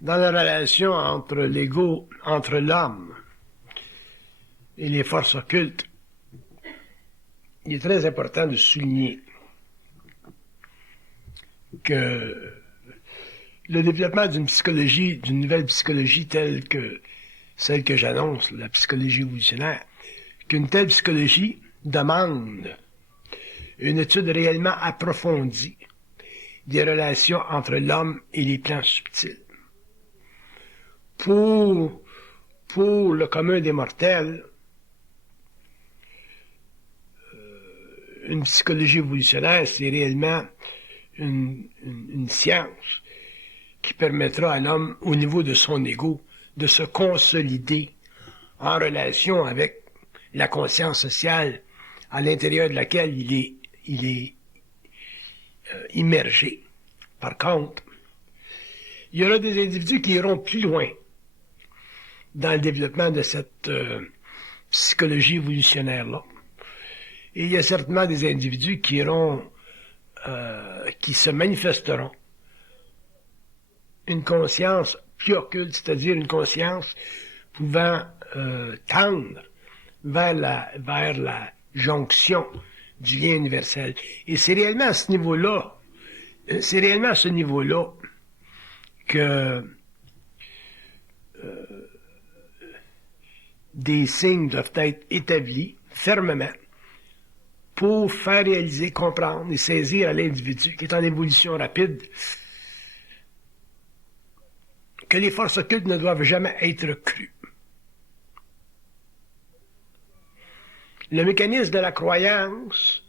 Dans la relation entre l'homme et les forces occultes, il est très important de souligner que le développement d'une nouvelle psychologie telle que celle que j'annonce, la psychologie évolutionnaire, qu'une telle psychologie demande une étude réellement approfondie des relations entre l'homme et les plans subtils. Pour le commun des mortels, une psychologie évolutionnaire, c'est réellement une science qui permettra à l'homme, au niveau de son ego, de se consolider en relation avec la conscience sociale à l'intérieur de laquelle il est immergé. Par contre, il y aura des individus qui iront plus loin dans le développement de cette psychologie évolutionnaire-là. Et il y a certainement des individus qui se manifesteront une conscience plus occulte, c'est-à-dire une conscience pouvant tendre vers la jonction du lien universel. Et c'est réellement à ce niveau-là, que des signes doivent être établis fermement pour faire réaliser, comprendre et saisir à l'individu qui est en évolution rapide que les forces occultes ne doivent jamais être crues. Le mécanisme de la croyance,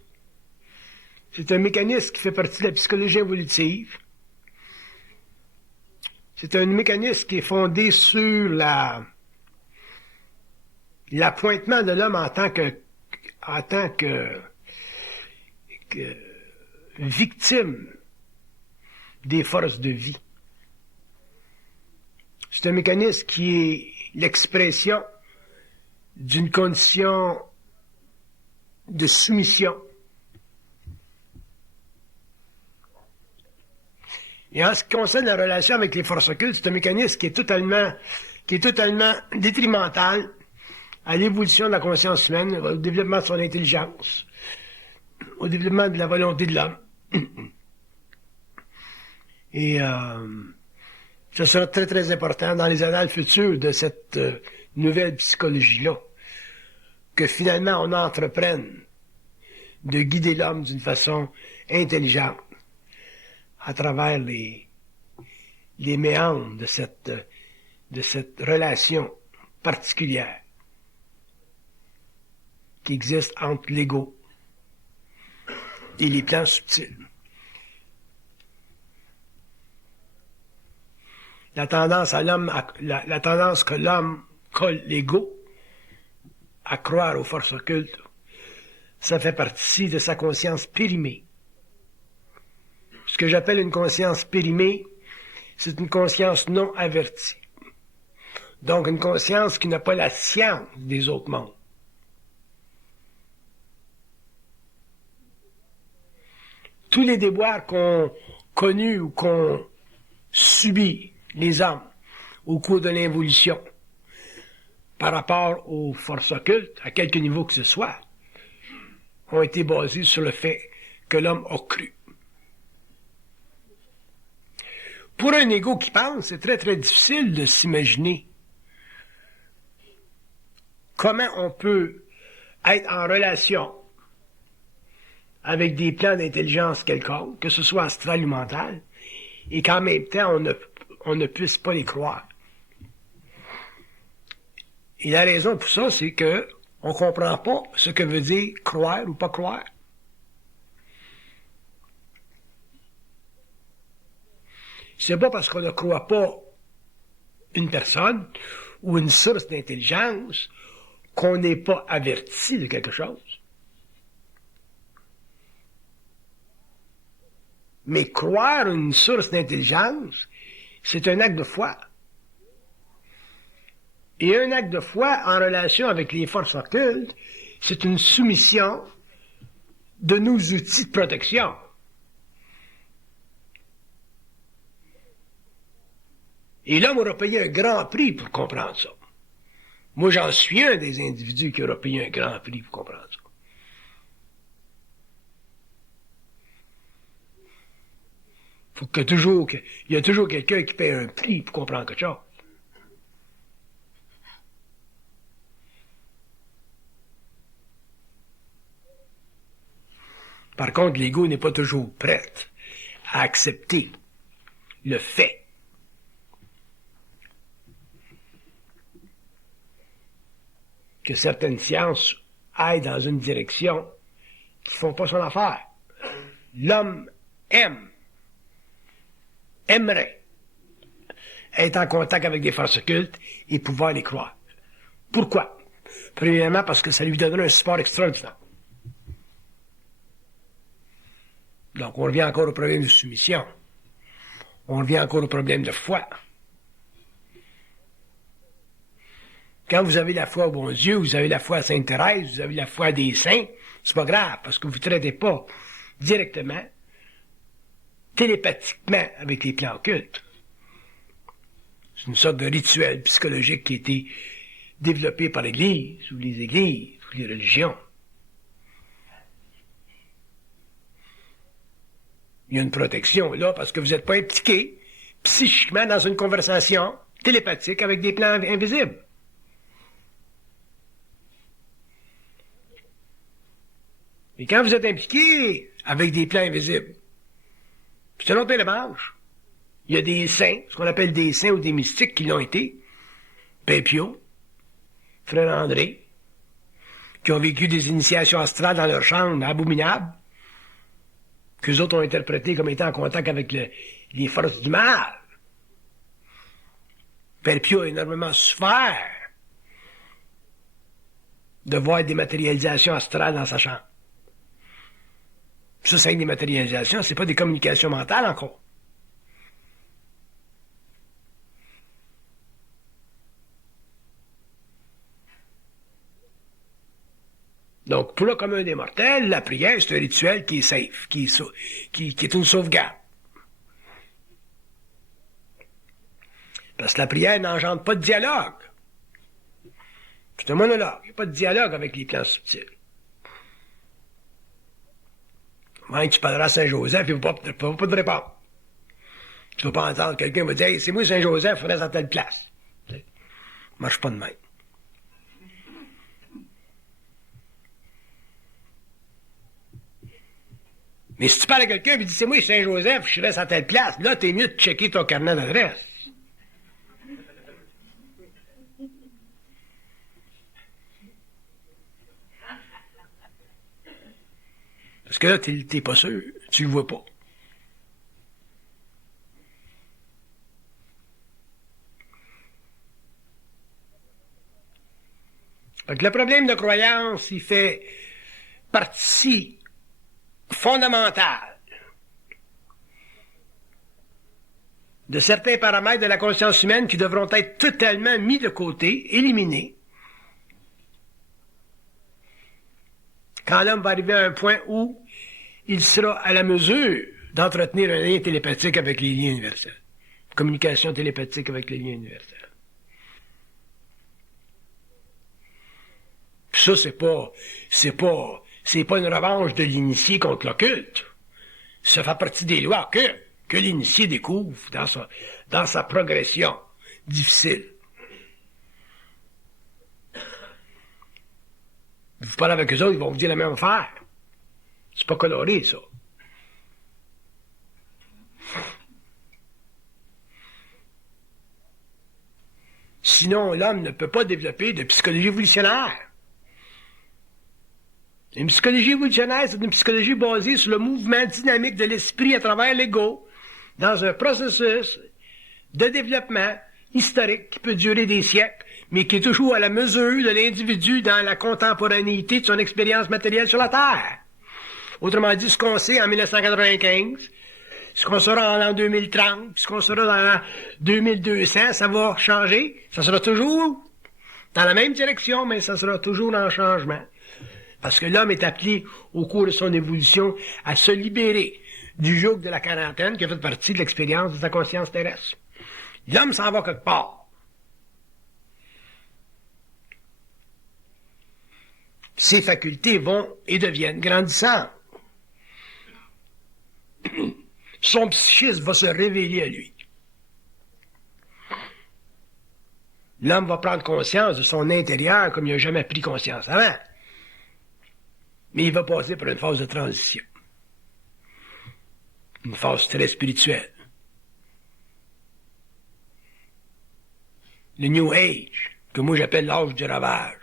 c'est un mécanisme qui fait partie de la psychologie évolutive. C'est un mécanisme qui est fondé sur l'appointement de l'homme en tant que victime des forces de vie. C'est un mécanisme qui est l'expression d'une condition de soumission. Et en ce qui concerne la relation avec les forces occultes, c'est un mécanisme qui est totalement détrimental à l'évolution de la conscience humaine, au développement de son intelligence, au développement de la volonté de l'homme. Et ce sera très, très important dans les annales futures de cette nouvelle psychologie-là, que finalement on entreprenne de guider l'homme d'une façon intelligente à travers les méandres de cette relation particulière qui existe entre l'ego et les plans subtils. La tendance que l'homme colle l'ego à croire aux forces occultes, ça fait partie de sa conscience périmée. Ce que j'appelle une conscience périmée, c'est une conscience non avertie. Donc une conscience qui n'a pas la science des autres mondes. Tous les déboires qu'ont connus ou qu'ont subis les hommes au cours de l'évolution par rapport aux forces occultes, à quelque niveau que ce soit, ont été basés sur le fait que l'homme a cru. Pour un ego qui pense, c'est très très difficile de s'imaginer comment on peut être en relation avec des plans d'intelligence quelconque, que ce soit astral ou mental, et qu'en même temps on ne puisse pas les croire. Et la raison pour ça, c'est que on comprend pas ce que veut dire croire ou pas croire. C'est pas parce qu'on ne croit pas une personne ou une source d'intelligence qu'on n'est pas averti de quelque chose. Mais croire une source d'intelligence, c'est un acte de foi. Et un acte de foi en relation avec les forces occultes, c'est une soumission de nos outils de protection. Et l'homme aura payé un grand prix pour comprendre ça. Moi, j'en suis un des individus qui aura payé un grand prix pour comprendre ça. Il y a toujours quelqu'un qui paye un prix pour comprendre quelque chose. Par contre, l'ego n'est pas toujours prêt à accepter le fait que certaines sciences aillent dans une direction qui ne font pas son affaire. L'homme aimerait être en contact avec des forces occultes et pouvoir les croire. Pourquoi? Premièrement, parce que ça lui donnerait un support extraordinaire. Donc, on revient encore au problème de soumission. On revient encore au problème de foi. Quand vous avez la foi au bon Dieu, vous avez la foi à Sainte Thérèse, vous avez la foi des saints, c'est pas grave, parce que vous ne traitez pas directement, télépathiquement avec les plans occultes. C'est une sorte de rituel psychologique qui a été développé par l'Église, ou les églises, ou les religions. Il y a une protection là, parce que vous n'êtes pas impliqué psychiquement dans une conversation télépathique avec des plans invisibles. Et quand vous êtes impliqué avec des plans invisibles, c'est un autre pain de manche. Il y a des saints, ce qu'on appelle des saints ou des mystiques qui l'ont été, Père Pio, Frère André, qui ont vécu des initiations astrales dans leur chambre abominables, qu'eux autres ont interprété comme étant en contact avec les forces du mal. Père Pio a énormément souffert de voir des matérialisations astrales dans sa chambre. Ça, c'est des matérialisations, c'est pas des communications mentales encore. Donc, pour le commun des mortels, la prière, c'est un rituel qui est safe, qui est une sauvegarde. Parce que la prière n'engendre pas de dialogue. C'est un monologue. Il n'y a pas de dialogue avec les plans subtils. Même tu parleras à Saint-Joseph, il ne va pas te répondre. Tu ne vas pas entendre quelqu'un me dire hey, c'est moi Saint-Joseph, il faudrait à telle place. Ça ne marche pas de même. Mais si tu parles à quelqu'un et tu dis c'est moi Saint-Joseph, je reste à telle place, là, t'es mieux de checker ton carnet d'adresse. Parce que là, t'es pas sûr, tu le vois pas. Fait que le problème de croyance, il fait partie fondamentale de certains paramètres de la conscience humaine qui devront être totalement mis de côté, éliminés, quand l'homme va arriver à un point où il sera à la mesure d'entretenir un lien télépathique avec les liens universels. Communication télépathique avec les liens universels. Puis ça, c'est pas une revanche de l'initié contre l'occulte. Ça fait partie des lois que l'initié découvre dans sa progression difficile. Vous parlez avec eux autres, ils vont vous dire la même affaire. C'est pas coloré, ça. Sinon, l'homme ne peut pas développer de psychologie évolutionnaire. Une psychologie évolutionnaire, c'est une psychologie basée sur le mouvement dynamique de l'esprit à travers l'ego, dans un processus de développement historique qui peut durer des siècles, mais qui est toujours à la mesure de l'individu dans la contemporanéité de son expérience matérielle sur la Terre. Autrement dit, ce qu'on sait en 1995, ce qu'on saura en l'an 2030, ce qu'on saura dans l'an 2200, ça va changer. Ça sera toujours dans la même direction, mais ça sera toujours en changement. Parce que l'homme est appelé, au cours de son évolution, à se libérer du joug de la quarantaine qui a fait partie de l'expérience de sa conscience terrestre. L'homme s'en va quelque part. Ses facultés vont et deviennent grandissantes. Son psychisme va se révéler à lui. L'homme va prendre conscience de son intérieur comme il n'a jamais pris conscience avant. Mais il va passer par une phase de transition. Une phase très spirituelle. Le New Age, que moi j'appelle l'âge du ravage.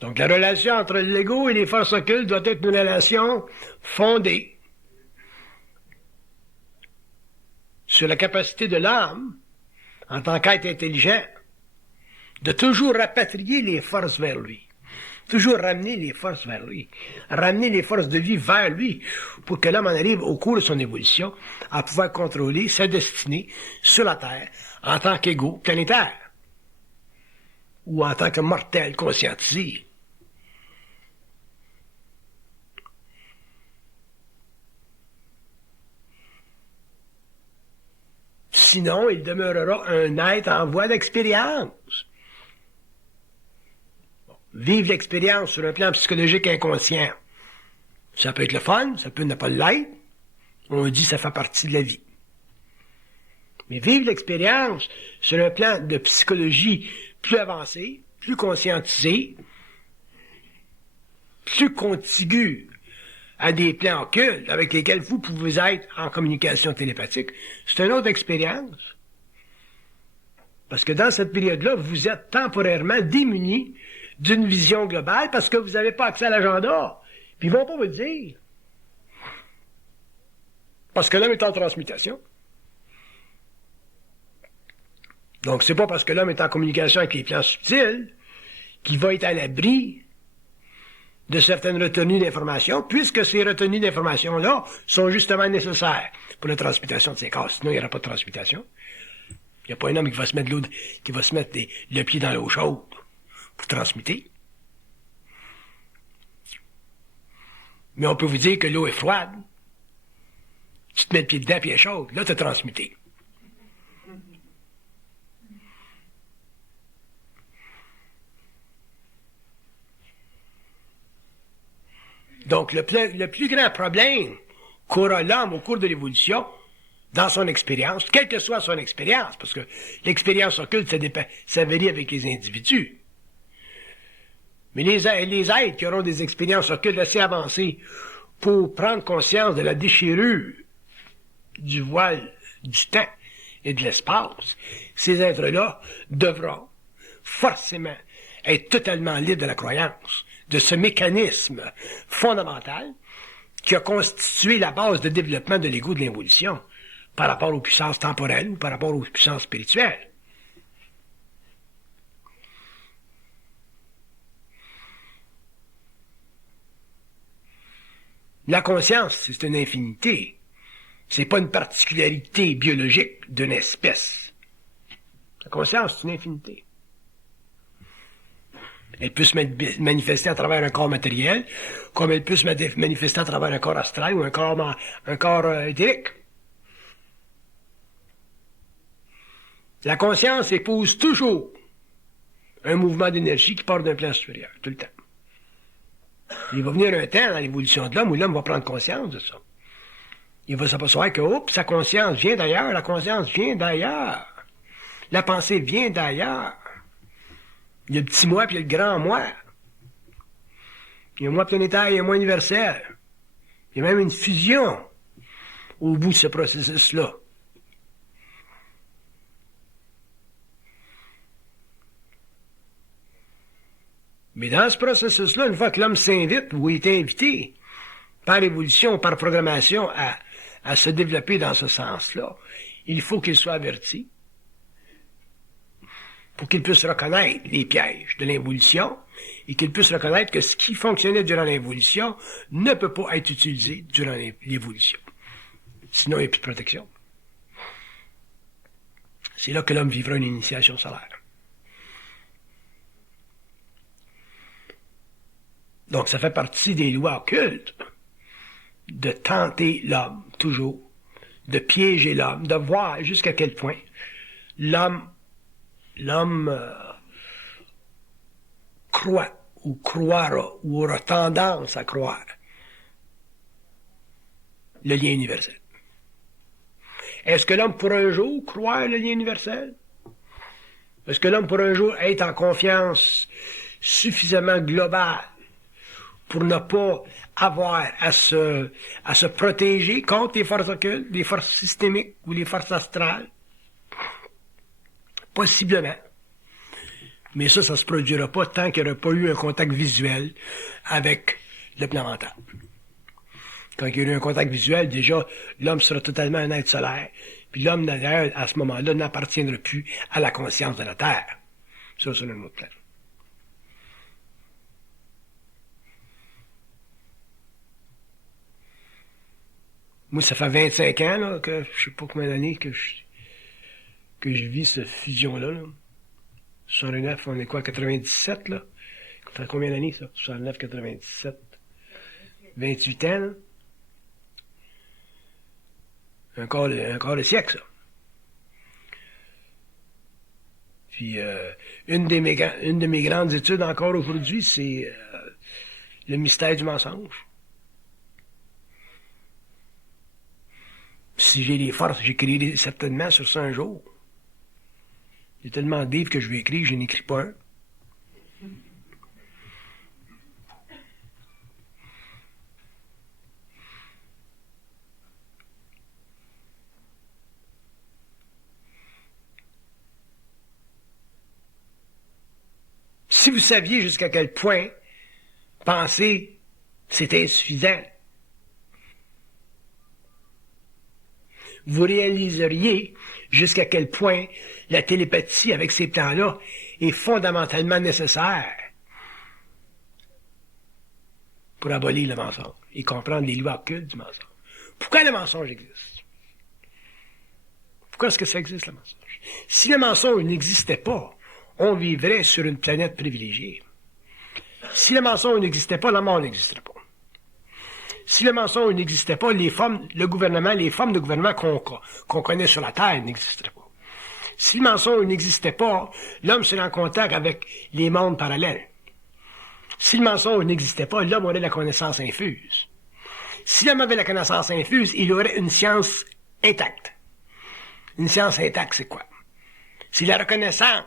Donc la relation entre l'ego et les forces occultes doit être une relation fondée sur la capacité de l'âme, en tant qu'être intelligent, de toujours rapatrier les forces vers lui. Toujours ramener les forces vers lui. Ramener les forces de vie vers lui pour que l'homme en arrive au cours de son évolution à pouvoir contrôler sa destinée sur la Terre en tant qu'ego planétaire ou en tant que mortel conscientisé. Sinon, il demeurera un être en voie d'expérience. Vivre l'expérience sur un plan psychologique inconscient, ça peut être le fun, ça peut ne pas l'être. On dit que ça fait partie de la vie. Mais vivre l'expérience sur un plan de psychologie plus avancé, plus conscientisé, plus contigu à des plans occultes avec lesquels vous pouvez être en communication télépathique, c'est une autre expérience. Parce que dans cette période-là, vous êtes temporairement démunis d'une vision globale parce que vous n'avez pas accès à l'agenda. Puis ils vont pas vous le dire. Parce que l'homme est en transmutation. Donc c'est pas parce que l'homme est en communication avec les plans subtils qu'il va être à l'abri de certaines retenues d'informations, puisque ces retenues d'informations-là sont justement nécessaires pour la transmutation de ces corps. Sinon, il n'y aura pas de transmutation. Il n'y a pas un homme qui va se mettre le pied dans l'eau chaude pour transmuter. Mais on peut vous dire que l'eau est froide. Tu te mets le pied dedans, puis elle est chaude. Là, tu as transmuté. Donc, le plus grand problème qu'aura l'homme au cours de l'évolution, dans son expérience, quelle que soit son expérience, parce que l'expérience occulte, ça varie avec les individus. Mais les êtres qui auront des expériences occultes assez avancées pour prendre conscience de la déchirure du voile du temps et de l'espace, ces êtres-là devront forcément être totalement libres de la croyance, de ce mécanisme fondamental qui a constitué la base de développement de l'ego de l'évolution par rapport aux puissances temporelles ou par rapport aux puissances spirituelles. La conscience, c'est une infinité. C'est pas une particularité biologique d'une espèce. La conscience, c'est une infinité. Elle peut se manifester à travers un corps matériel, comme elle peut se manifester à travers un corps astral ou un corps éthérique. La conscience épouse toujours un mouvement d'énergie qui part d'un plan supérieur, tout le temps. Il va venir un temps dans l'évolution de l'homme où l'homme va prendre conscience de ça. Il va s'apercevoir que, sa conscience vient d'ailleurs, la conscience vient d'ailleurs. La pensée vient d'ailleurs. Il y a le petit moi puis il y a le grand moi. Il y a un moi planétaire et un moi universel. Il y a même une fusion au bout de ce processus-là. Mais dans ce processus-là, une fois que l'homme s'invite ou est invité par évolution, par programmation à se développer dans ce sens-là, il faut qu'il soit averti pour qu'il puisse reconnaître les pièges de l'évolution et qu'il puisse reconnaître que ce qui fonctionnait durant l'évolution ne peut pas être utilisé durant l'évolution. Sinon, il n'y a plus de protection. C'est là que l'homme vivra une initiation solaire. Donc, ça fait partie des lois occultes de tenter l'homme, toujours, de piéger l'homme, de voir jusqu'à quel point l'homme croit ou croira ou aura tendance à croire le lien universel. Est-ce que l'homme pourra un jour croire le lien universel? Est-ce que l'homme pourra un jour être en confiance suffisamment globale pour ne pas avoir à se protéger contre les forces occultes, les forces systémiques ou les forces astrales? Possiblement. Mais ça se produira pas tant qu'il n'y aura pas eu un contact visuel avec le plan mental. Quand il y a eu un contact visuel, déjà, l'homme sera totalement un être solaire. Puis l'homme, d'ailleurs, à ce moment-là, n'appartiendra plus à la conscience de la Terre. Ça, c'est un autre plan. Moi, ça fait 25 ans, là, que je sais pas combien d'années que je vis cette fusion-là, là. 69, on est quoi, 97, là? Ça fait combien d'années, ça? 69, 97. 28 ans, là? Un quart de siècle, ça. Puis, une de mes grandes études encore aujourd'hui, c'est le mystère du mensonge. Si j'ai les forces, j'écrirai certainement sur ça un jour. Il y a tellement de livres que je vais écrire, je n'écris pas un. Si vous saviez jusqu'à quel point penser, c'est insuffisant, vous réaliseriez jusqu'à quel point la télépathie avec ces plans-là est fondamentalement nécessaire pour abolir le mensonge et comprendre les lois occultes du mensonge. Pourquoi le mensonge existe? Pourquoi est-ce que ça existe, le mensonge? Si le mensonge n'existait pas, on vivrait sur une planète privilégiée. Si le mensonge n'existait pas, la mort n'existerait pas. Si le mensonge n'existait pas, les formes de gouvernement qu'on connaît sur la Terre n'existeraient pas. Si le mensonge n'existait pas, l'homme serait en contact avec les mondes parallèles. Si le mensonge n'existait pas, l'homme aurait la connaissance infuse. Si l'homme avait la connaissance infuse, il aurait une science intacte. Une science intacte, c'est quoi? C'est la reconnaissance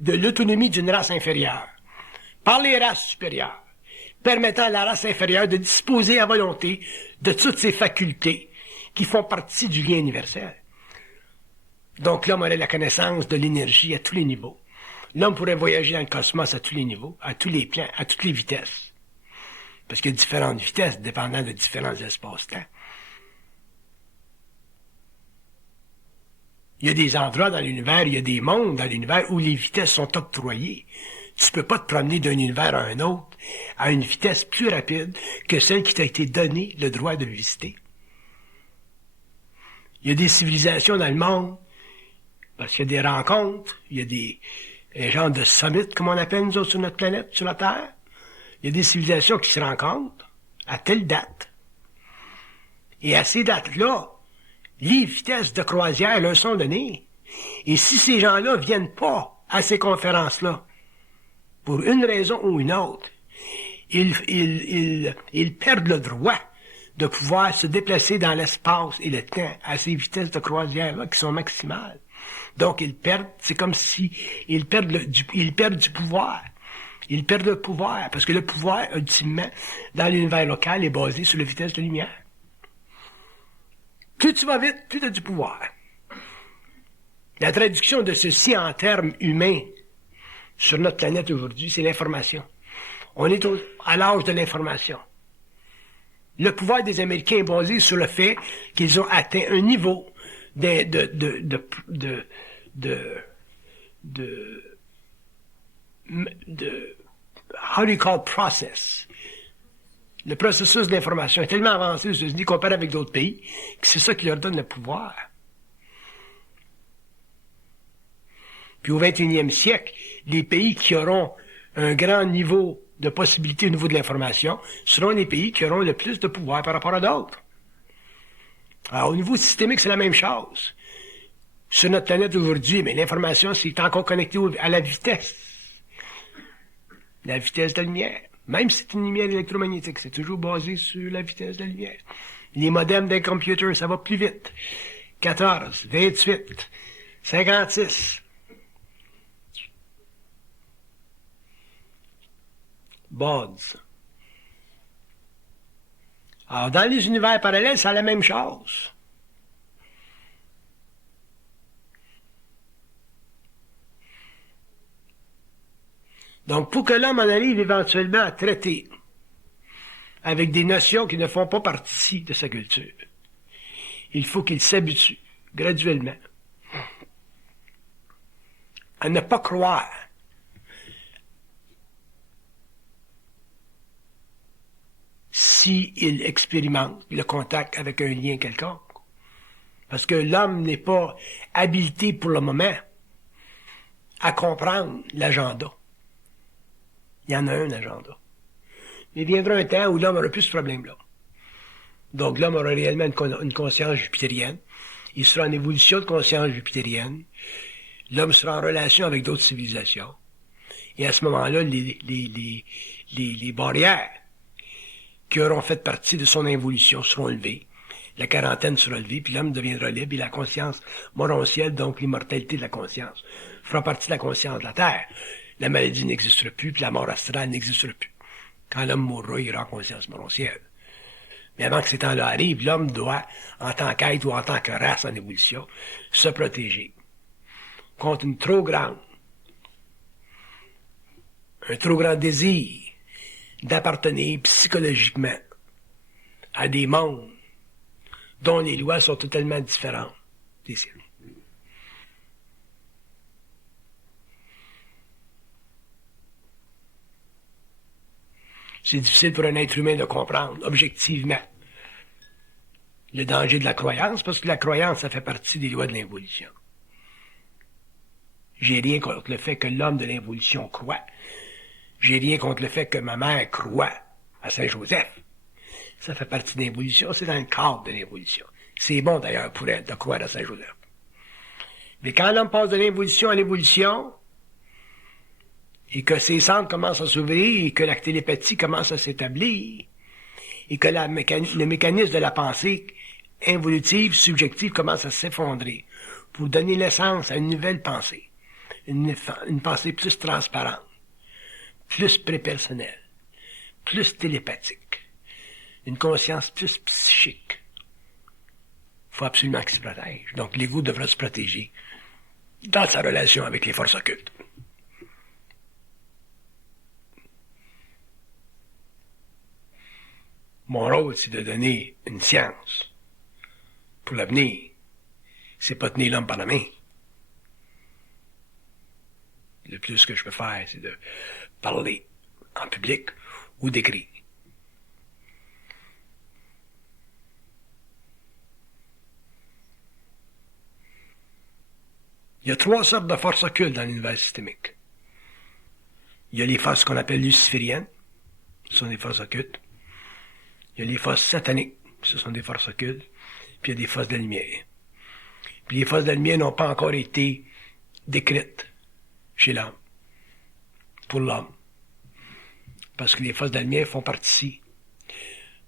de l'autonomie d'une race inférieure par les races supérieures, permettant à la race inférieure de disposer à volonté de toutes ses facultés qui font partie du lien universel. Donc l'homme aurait la connaissance de l'énergie à tous les niveaux. L'homme pourrait voyager dans le cosmos à tous les niveaux, à tous les plans, à toutes les vitesses. Parce qu'il y a différentes vitesses dépendant de différents espaces-temps. Il y a des endroits dans l'univers, il y a des mondes dans l'univers où les vitesses sont octroyées. Tu peux pas te promener d'un univers à un autre à une vitesse plus rapide que celle qui t'a été donnée le droit de visiter. Il y a des civilisations dans le monde, parce qu'il y a des rencontres, il y a un genre de summit, comme on appelle nous autres sur notre planète, sur la Terre. Il y a des civilisations qui se rencontrent à telle date. Et à ces dates-là, les vitesses de croisière leur sont données. Et si ces gens-là viennent pas à ces conférences-là, pour une raison ou une autre, ils perdent le droit de pouvoir se déplacer dans l'espace et le temps à ces vitesses de croisière-là qui sont maximales. Donc ils perdent, c'est comme si ils perdent du pouvoir. Ils perdent le pouvoir, parce que le pouvoir, ultimement, dans l'univers local, est basé sur la vitesse de lumière. Plus tu vas vite, plus tu as du pouvoir. La traduction de ceci en termes humains sur notre planète aujourd'hui, c'est l'information. On est à l'âge de l'information. Le pouvoir des Américains est basé sur le fait qu'ils ont atteint un niveau how do you call process? Le processus d'information est tellement avancé aux États-Unis comparé avec d'autres pays que c'est ça qui leur donne le pouvoir. Puis au 21e siècle, les pays qui auront un grand niveau de possibilités au niveau de l'information seront les pays qui auront le plus de pouvoir par rapport à d'autres. Alors, au niveau systémique, c'est la même chose. Sur notre planète aujourd'hui, mais l'information, c'est encore connecté à la vitesse. La vitesse de la lumière. Même si c'est une lumière électromagnétique, c'est toujours basé sur la vitesse de la lumière. Les modems d'un computer, ça va plus vite. 14, 28, 56. Bauds. Alors, dans les univers parallèles, c'est la même chose. Donc, pour que l'homme en arrive éventuellement à traiter avec des notions qui ne font pas partie de sa culture, il faut qu'il s'habitue graduellement à ne pas croire s'il expérimente le contact avec un lien quelconque. Parce que l'homme n'est pas habilité pour le moment à comprendre l'agenda. Il y en a un agenda. Mais il viendra un temps où l'homme n'aura plus ce problème-là. Donc l'homme aura réellement une conscience jupitérienne. Il sera en évolution de conscience jupitérienne. L'homme sera en relation avec d'autres civilisations. Et à ce moment-là, les barrières qui auront fait partie de son évolution seront levées. La quarantaine sera levée, puis l'homme deviendra libre, et la conscience morontielle, donc l'immortalité de la conscience, fera partie de la conscience de la Terre. La maladie n'existera plus, puis la mort astrale n'existera plus. Quand l'homme mourra, il aura conscience morontielle. Mais avant que ces temps-là arrivent, l'homme doit, en tant qu'être ou en tant que race en évolution, se protéger contre un trop grand désir d'appartenir psychologiquement à des mondes dont les lois sont totalement différentes des siennes. C'est difficile pour un être humain de comprendre, objectivement, le danger de la croyance, parce que la croyance, ça fait partie des lois de l'évolution. J'ai rien contre le fait que l'homme de l'évolution croit. J'ai rien contre le fait que ma mère croit à Saint-Joseph. Ça fait partie de l'évolution, c'est dans le cadre de l'évolution. C'est bon d'ailleurs pour elle de croire à Saint-Joseph. Mais quand l'homme passe de l'évolution à l'évolution, et que ses centres commencent à s'ouvrir, et que la télépathie commence à s'établir, et que le mécanisme de la pensée involutive, subjective, commence à s'effondrer, pour donner naissance à une nouvelle pensée, une pensée plus transparente, plus prépersonnelle, plus télépathique, une conscience plus psychique. Il faut absolument qu'il se protège. Donc l'ego devra se protéger dans sa relation avec les forces occultes. Mon rôle, c'est de donner une science pour l'avenir. C'est pas tenir l'homme par la main. Le plus que je peux faire, c'est de parler en public ou d'écrire. Il y a 3 sortes de forces occultes dans l'univers systémique. Il y a les forces qu'on appelle lucifériennes, ce sont des forces occultes. Il y a les forces sataniques, ce sont des forces occultes. Puis il y a des forces de la lumière. Puis les forces de la lumière n'ont pas encore été décrites chez l'homme, pour l'homme. Parce que les forces de la lumière font partie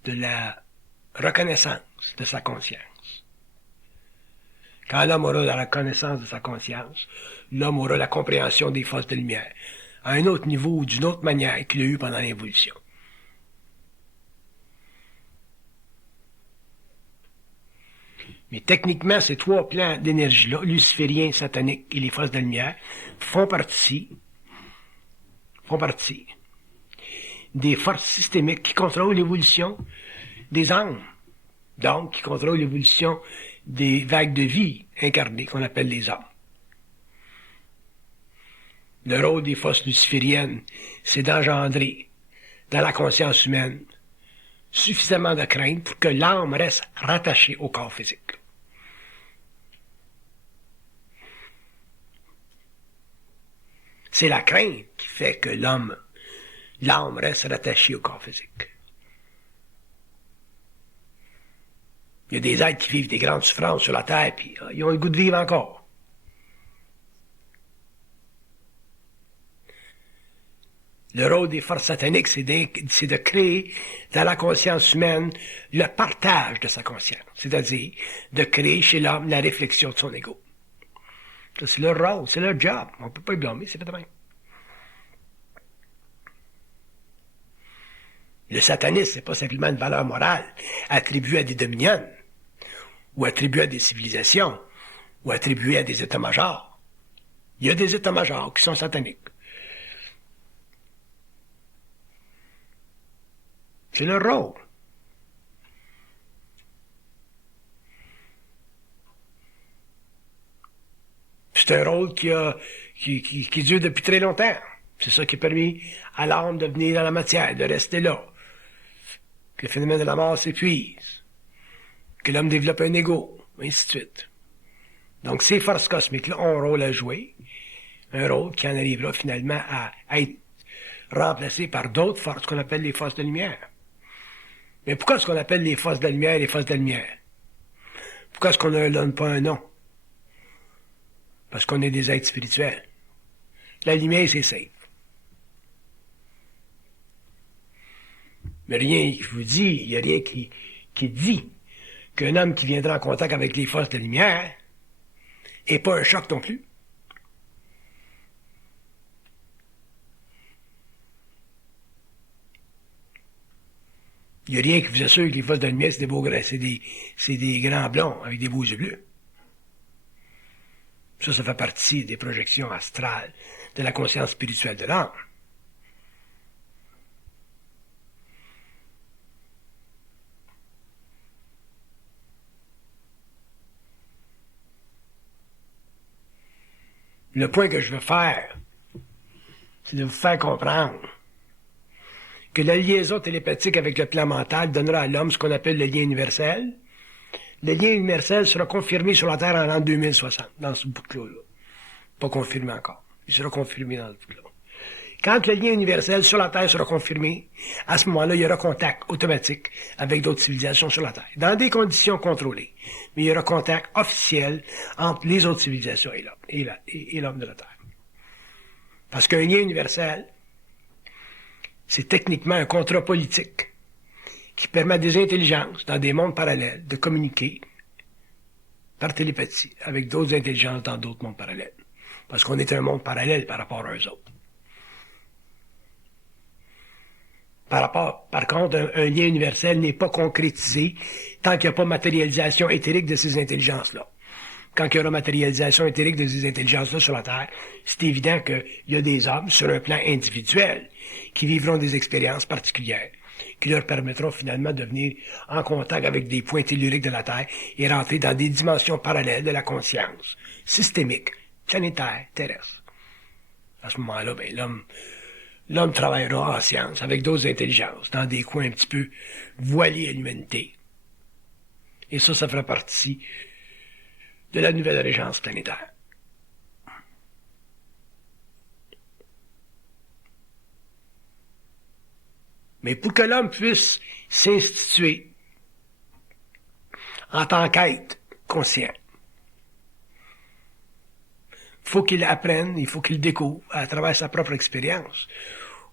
de la reconnaissance de sa conscience. Quand l'homme aura la reconnaissance de sa conscience, l'homme aura la compréhension des forces de lumière, à un autre niveau ou d'une autre manière qu'il a eu pendant l'évolution. Mais techniquement, ces 3 plans d'énergie-là, luciférien, satanique et les forces de lumière, font partie des forces systémiques qui contrôlent l'évolution des âmes. Donc, qui contrôlent l'évolution des vagues de vie incarnées, qu'on appelle les âmes. Le rôle des forces lucifériennes, c'est d'engendrer dans la conscience humaine suffisamment de crainte pour que l'âme reste rattachée au corps physique. C'est la crainte qui fait que l'âme reste rattachée au corps physique. Il y a des êtres qui vivent des grandes souffrances sur la terre, puis ils ont le goût de vivre encore. Le rôle des forces sataniques, c'est de créer dans la conscience humaine le partage de sa conscience, c'est-à-dire de créer chez l'homme la réflexion de son ego. Ça, c'est leur rôle, c'est leur job. On ne peut pas les blâmer, c'est pas de même. Le satanisme, c'est pas simplement une valeur morale attribuée à des dominions, ou attribuée à des civilisations, ou attribuée à des états-majors. Il y a des états-majors qui sont sataniques. C'est leur rôle. C'est un rôle qui dure depuis très longtemps. C'est ça qui a permis à l'âme de venir dans la matière, de rester là. Que le phénomène de la mort s'épuise. Que l'homme développe un ego, ainsi de suite. Donc ces forces cosmiques-là ont un rôle à jouer. Un rôle qui en arrivera finalement à être remplacé par d'autres forces qu'on appelle les forces de lumière. Mais pourquoi est-ce qu'on appelle les forces de la lumière les forces de la lumière? Pourquoi est-ce qu'on ne leur donne pas un nom? Parce qu'on est des êtres spirituels. La lumière, c'est safe. Mais rien qui vous dit, il n'y a rien qui dit qu'un homme qui viendra en contact avec les forces de la lumière n'est pas un choc non plus. Il n'y a rien qui vous assure que les forces de la lumière, c'est des grands blonds avec des beaux yeux bleus. Ça fait partie des projections astrales de la conscience spirituelle de l'âme. Le point que je veux faire, c'est de vous faire comprendre que la liaison télépathique avec le plan mental donnera à l'homme ce qu'on appelle le lien universel. Le lien universel sera confirmé sur la Terre en l'an 2060, dans ce boucle-là. Pas confirmé encore. Il sera confirmé dans ce boucle-là. Quand le lien universel sur la Terre sera confirmé, à ce moment-là, il y aura contact automatique avec d'autres civilisations sur la Terre, dans des conditions contrôlées. Mais il y aura contact officiel entre les autres civilisations et l'homme de la Terre. Parce qu'un lien universel, c'est techniquement un contrat politique qui permet à des intelligences dans des mondes parallèles de communiquer par télépathie avec d'autres intelligences dans d'autres mondes parallèles. Parce qu'on est un monde parallèle par rapport à eux autres. Par contre, un lien universel n'est pas concrétisé tant qu'il n'y a pas matérialisation éthérique de ces intelligences-là. Quand il y aura matérialisation éthérique de ces intelligences-là sur la Terre, c'est évident qu'il y a des hommes sur un plan individuel qui vivront des expériences particulières, qui leur permettront finalement de venir en contact avec des points telluriques de la Terre et rentrer dans des dimensions parallèles de la conscience, systémique, planétaire, terrestre. À ce moment-là, l'homme travaillera en science avec d'autres intelligences, dans des coins un petit peu voilés à l'humanité. Et ça fera partie de la nouvelle régence planétaire. Mais pour que l'homme puisse s'instituer en tant qu'être conscient, il faut qu'il apprenne, il faut qu'il découvre à travers sa propre expérience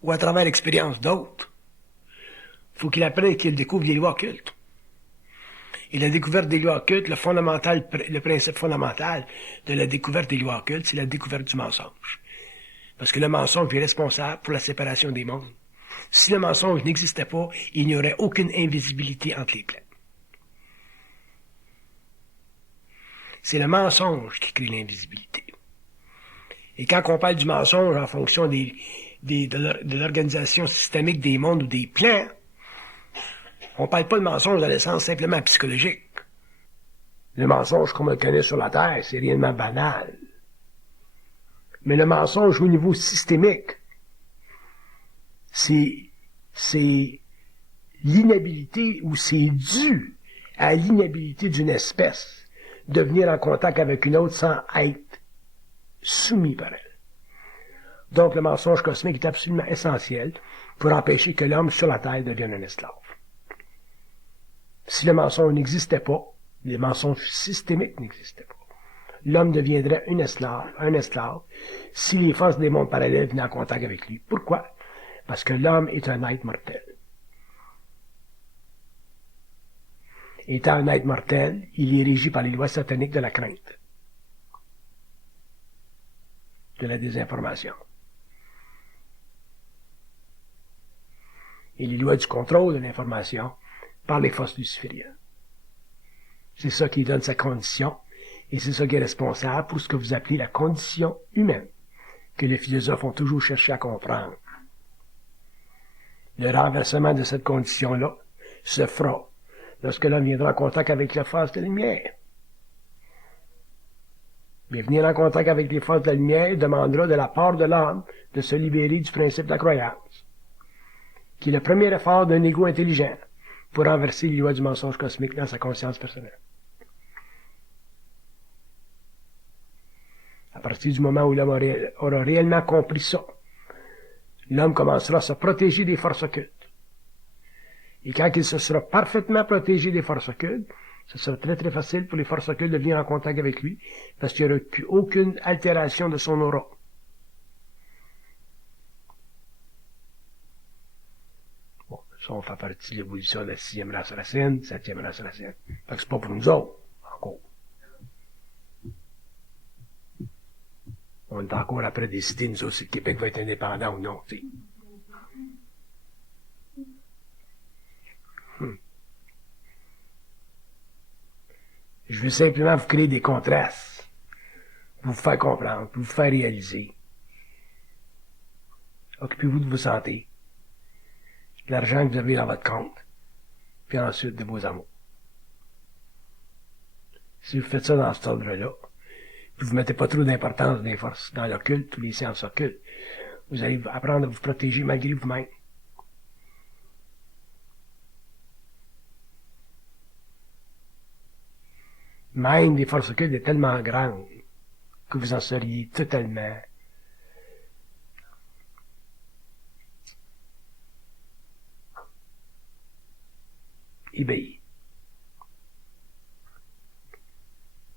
ou à travers l'expérience d'autres. Il faut qu'il apprenne et qu'il découvre les lois occultes. Et la découverte des lois occultes, le principe fondamental de la découverte des lois occultes, c'est la découverte du mensonge. Parce que le mensonge est responsable pour la séparation des mondes. Si le mensonge n'existait pas, il n'y aurait aucune invisibilité entre les plans. C'est le mensonge qui crée l'invisibilité. Et quand on parle du mensonge en fonction de l'organisation systémique des mondes ou des plans, on ne parle pas de mensonge dans le sens simplement psychologique. Le mensonge comme on le connaît sur la Terre, c'est réellement banal. Mais le mensonge au niveau systémique, c'est l'inhabilité ou c'est dû à l'inhabilité d'une espèce de venir en contact avec une autre sans être soumis par elle. Donc le mensonge cosmique est absolument essentiel pour empêcher que l'homme sur la Terre devienne un esclave. Si le mensonge n'existait pas, les mensonges systémiques n'existaient pas, l'homme deviendrait un esclave, si les forces des mondes parallèles venaient en contact avec lui. Pourquoi? Parce que l'homme est un être mortel. Étant un être mortel, il est régi par les lois sataniques de la crainte, de la désinformation, et les lois du contrôle de l'information par les forces lucifériennes. C'est ça qui donne sa condition, et c'est ça qui est responsable pour ce que vous appelez la condition humaine, que les philosophes ont toujours cherché à comprendre. Le renversement de cette condition-là se fera lorsque l'homme viendra en contact avec les forces de la lumière. Mais venir en contact avec les forces de la lumière demandera de la part de l'homme de se libérer du principe de la croyance, qui est le premier effort d'un ego intelligent pour renverser les lois du mensonge cosmique dans sa conscience personnelle. À partir du moment où l'homme aura réellement compris ça, l'homme commencera à se protéger des forces occultes. Et quand il se sera parfaitement protégé des forces occultes, ce sera très très facile pour les forces occultes de venir en contact avec lui, parce qu'il n'y aura plus aucune altération de son aura. Bon, ça on fait partie de l'évolution de la 6e race racine, 7e race racine. Fait que c'est pas pour nous autres, encore. On est encore après décider, nous autres, si le Québec va être indépendant ou non, tu sais. Je veux simplement vous créer des contrastes, pour vous faire comprendre, pour vous faire réaliser. Occupez-vous de vos santé, de l'argent que vous avez dans votre compte, puis ensuite de vos amours. Si vous faites ça dans cet ordre-là, puis vous ne mettez pas trop d'importance dans les forces, dans l'occulte ou les sciences occultes, vous allez apprendre à vous protéger malgré vous-même. Même les forces occultes est tellement grandes que vous en seriez totalement ébahis,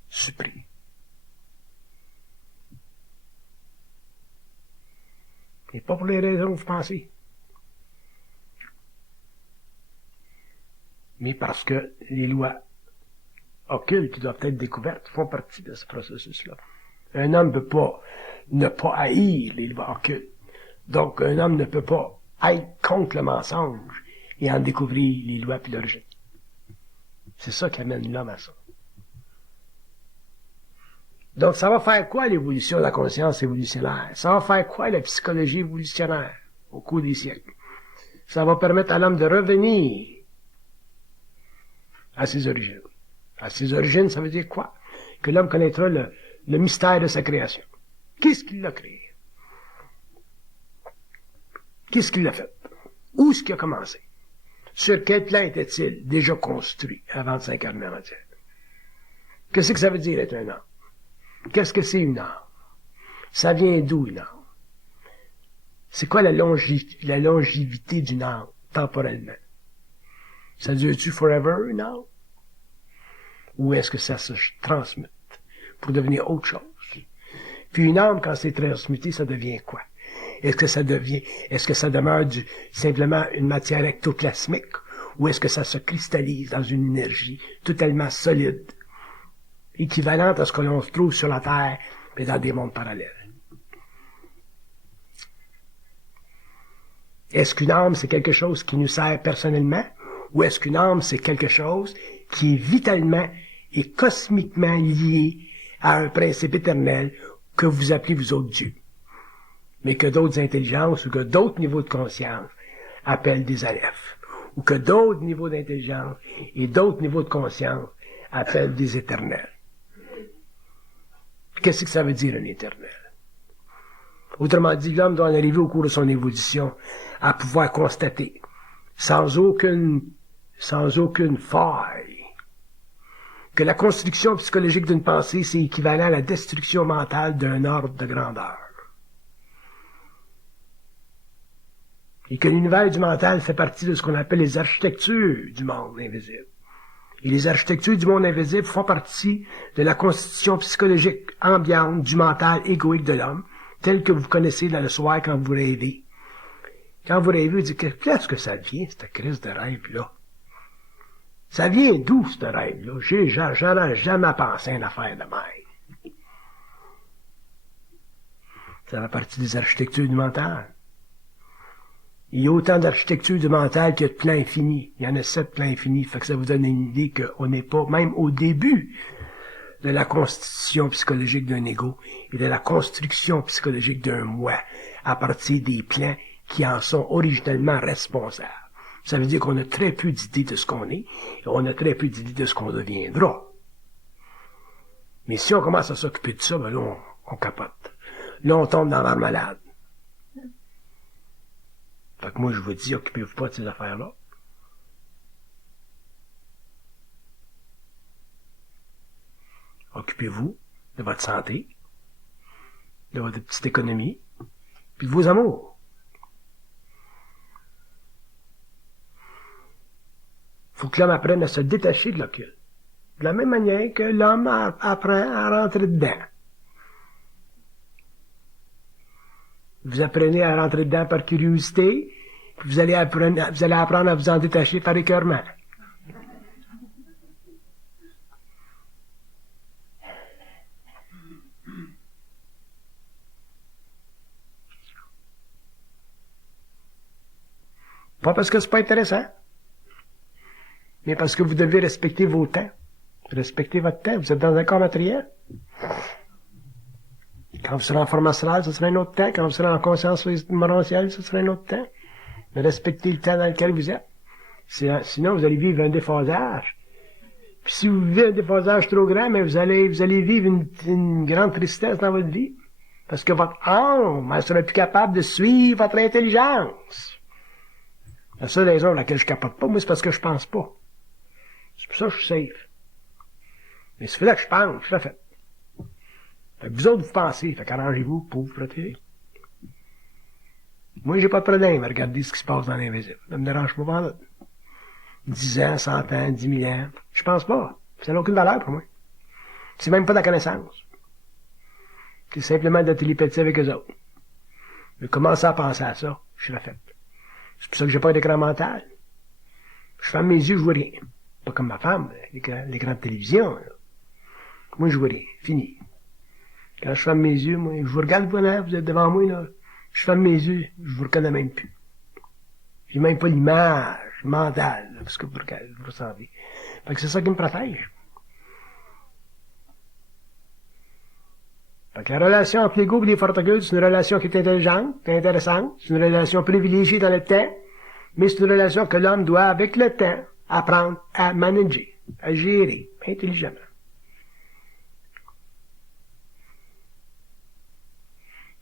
surpris. Et pas pour les raisons que vous pensez, mais parce que les lois occultes qui doivent être découvertes font partie de ce processus-là. Un homme ne peut pas ne pas haïr les lois occultes. Donc, un homme ne peut pas être contre le mensonge et en découvrir les lois puis l'origine. C'est ça qui amène l'homme à ça. Donc, ça va faire quoi l'évolution de la conscience évolutionnaire? Ça va faire quoi la psychologie évolutionnaire au cours des siècles? Ça va permettre à l'homme de revenir à ses origines. À ses origines, ça veut dire quoi? Que l'homme connaîtra le mystère de sa création. Qu'est-ce qu'il a créé? Qu'est-ce qu'il a fait? Où est-ce qu'il a commencé? Sur quel plan était-il déjà construit avant de s'incarner en matière? Qu'est-ce que ça veut dire être un homme? Qu'est-ce que c'est une âme? Ça vient d'où une âme? C'est quoi la longévité d'une âme, temporellement? Ça dure-tu forever, une âme? Ou est-ce que ça se transmute pour devenir autre chose? Puis une âme, quand c'est transmuté, ça devient quoi? Est-ce que ça demeure simplement une matière ectoplasmique? Ou est-ce que ça se cristallise dans une énergie totalement solide, équivalente à ce que l'on se trouve sur la Terre, mais dans des mondes parallèles? Est-ce qu'une âme, c'est quelque chose qui nous sert personnellement? Ou est-ce qu'une âme, c'est quelque chose qui est vitalement et cosmiquement lié à un principe éternel que vous appelez vous autres Dieu, mais que d'autres intelligences ou que d'autres niveaux de conscience appellent des alephes, ou que d'autres niveaux d'intelligence et d'autres niveaux de conscience appellent des éternels? Qu'est-ce que ça veut dire un éternel? Autrement dit, l'homme doit en arriver au cours de son évolution à pouvoir constater sans aucune faille. Que la construction psychologique d'une pensée, c'est équivalent à la destruction mentale d'un ordre de grandeur. Et que l'univers du mental fait partie de ce qu'on appelle les architectures du monde invisible. Et les architectures du monde invisible font partie de la constitution psychologique ambiante du mental égoïque de l'homme, tel que vous connaissez dans le soir quand vous rêvez. Quand vous rêvez, vous dites, qu'est-ce que ça devient, cette crise de rêve-là? Ça vient d'où, ce rêve-là? J'aurais jamais pensé à une affaire de même. Ça fait partie des architectures du mental. Il y a autant d'architectures du mental qu'il y a de plans infinis. Il y en a 7 plans infinis. Fait que ça vous donne une idée qu'on n'est pas, même au début de la constitution psychologique d'un ego et de la construction psychologique d'un moi, à partir des plans qui en sont originellement responsables. Ça veut dire qu'on a très peu d'idées de ce qu'on est, et on a très peu d'idées de ce qu'on deviendra. Mais si on commence à s'occuper de ça, ben là, on capote. Là, on tombe dans la malade. Fait que moi, je vous dis, occupez-vous pas de ces affaires-là. Occupez-vous de votre santé, de votre petite économie, puis de vos amours. Faut que l'homme apprenne à se détacher de l'occulte. De la même manière que l'homme apprend à rentrer dedans. Vous apprenez à rentrer dedans par curiosité, puis vous allez apprendre à vous en détacher par écœurement. Pas parce que c'est pas intéressant, mais parce que vous devez respecter vos temps. Respectez votre temps. Vous êtes dans un corps matériel. Quand vous serez en forme astrale, ce sera un autre temps. Quand vous serez en conscience morantielle, ce sera un autre temps. Mais respectez le temps dans lequel vous êtes. Sinon, vous allez vivre un déphasage. Puis si vous vivez un déphasage trop grand, mais vous allez vivre une grande tristesse dans votre vie. Parce que votre âme, elle sera plus capable de suivre votre intelligence. La seule raison pour laquelle je capote pas, moi, c'est parce que je pense pas. C'est pour ça que je suis safe. Mais c'est là que je pense, je l'ai fait. Fait que vous autres, vous pensez, fait qu'arrangez-vous pour vous protéger. Moi, j'ai pas de problème à regarder ce qui se passe dans l'invisible. Ça me dérange pas pendant 10 ans, 100 ans, 10 000 ans. Je pense pas. Ça n'a aucune valeur pour moi. C'est même pas de la connaissance. C'est simplement de la télépathie avec eux autres. Mais commencer à penser à ça, je l'ai fait. C'est pour ça que j'ai pas d'écran mental. Je ferme mes yeux, je vois rien. Pas comme ma femme, l'écran de télévision. Là. Moi, je vois rien. Fini. Quand je ferme mes yeux, moi, je vous regarde, voilà, vous êtes devant moi, là. Je ferme mes yeux, je vous reconnais même plus. J'ai même pas l'image mentale, là, parce que vous regardez, vous ressentez. Fait que c'est ça qui me protège. Fait que la relation entre l'ego et les fortes occultes, c'est une relation qui est intelligente, qui est intéressante, c'est une relation privilégiée dans le temps, mais c'est une relation que l'homme doit, avec le temps, apprendre à manager, à gérer, intelligemment.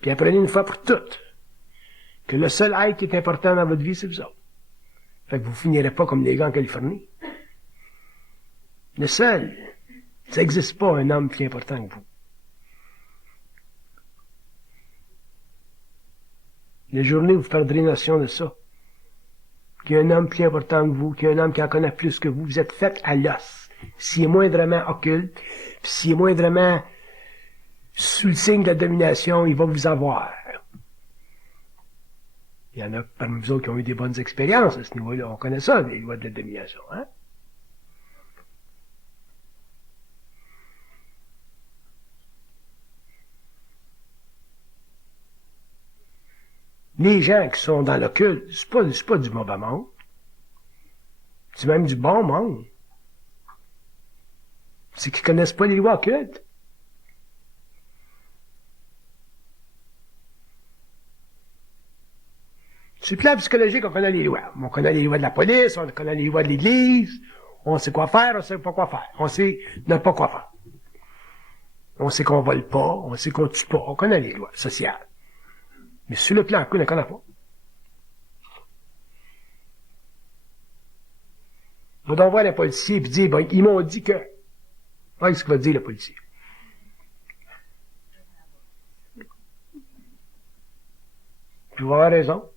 Puis apprenez une fois pour toutes que le seul être qui est important dans votre vie, c'est vous autres. Fait que vous finirez pas comme les gars en Californie. Le seul. Ça n'existe pas un homme plus important que vous. Les journées où vous perdrez notion de ça, qu'il y a un homme plus important que vous, qu'il y a un homme qui en connaît plus que vous, vous êtes fait à l'os. S'il est moindrement occulte, puis s'il est moindrement sous le signe de la domination, il va vous avoir. Il y en a parmi vous autres qui ont eu des bonnes expériences à ce niveau-là. On connaît ça, les lois de la domination, hein? Les gens qui sont dans l'occulte, c'est pas du mauvais monde. C'est même du bon monde. C'est qu'ils connaissent pas les lois occultes. Sur le plan psychologique, on connaît les lois. On connaît les lois de la police, on connaît les lois de l'Église, on sait quoi faire, on sait pas quoi faire. On sait ne pas quoi faire. On sait qu'on vole pas, on sait qu'on tue pas, on connaît les lois sociales. Mais sur le plan, on ne connaît pas. Va donc voir les policiers et dire, ben, ils m'ont dit que. Ouais, ce qu'il va dire, le policier. Tu vas avoir raison.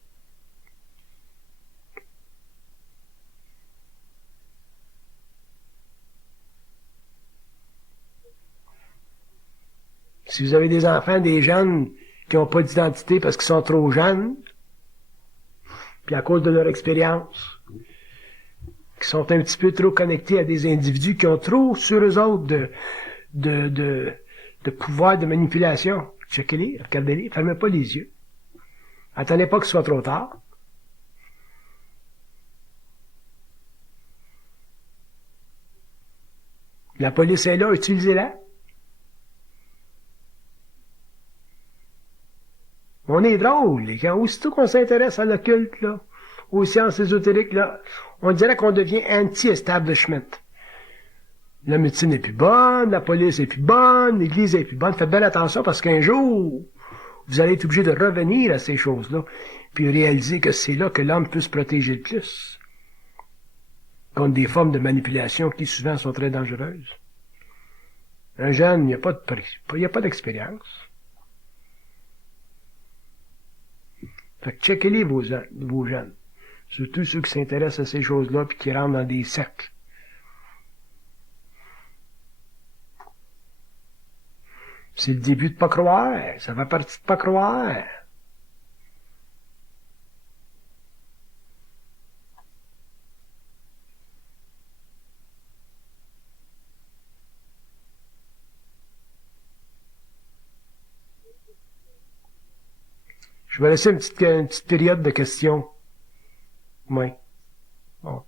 Si vous avez des enfants, des jeunes qui n'ont pas d'identité parce qu'ils sont trop jeunes, puis à cause de leur expérience, qui sont un petit peu trop connectés à des individus qui ont trop sur eux autres de pouvoir de manipulation. Checkez-les, regardez-les, fermez pas les yeux. Attendez pas que ce soit trop tard. La police est là, utilisez-la. On est drôle, les gars. Aussitôt qu'on s'intéresse à l'occulte, là, aux sciences ésotériques, là, on dirait qu'on devient anti-establishment. La médecine est plus bonne, la police est plus bonne, l'église est plus bonne. Faites bien attention parce qu'un jour, vous allez être obligé de revenir à ces choses-là, puis réaliser que c'est là que l'homme peut se protéger le plus contre des formes de manipulation qui souvent sont très dangereuses. Un jeune, il n'y a pas d'expérience. Fait que checkez-les vos jeunes. Surtout ceux qui s'intéressent à ces choses-là puis qui rentrent dans des cercles. C'est le début de pas croire. Ça fait partie de pas croire. Je vais laisser une petite période de questions. Oui. Bon.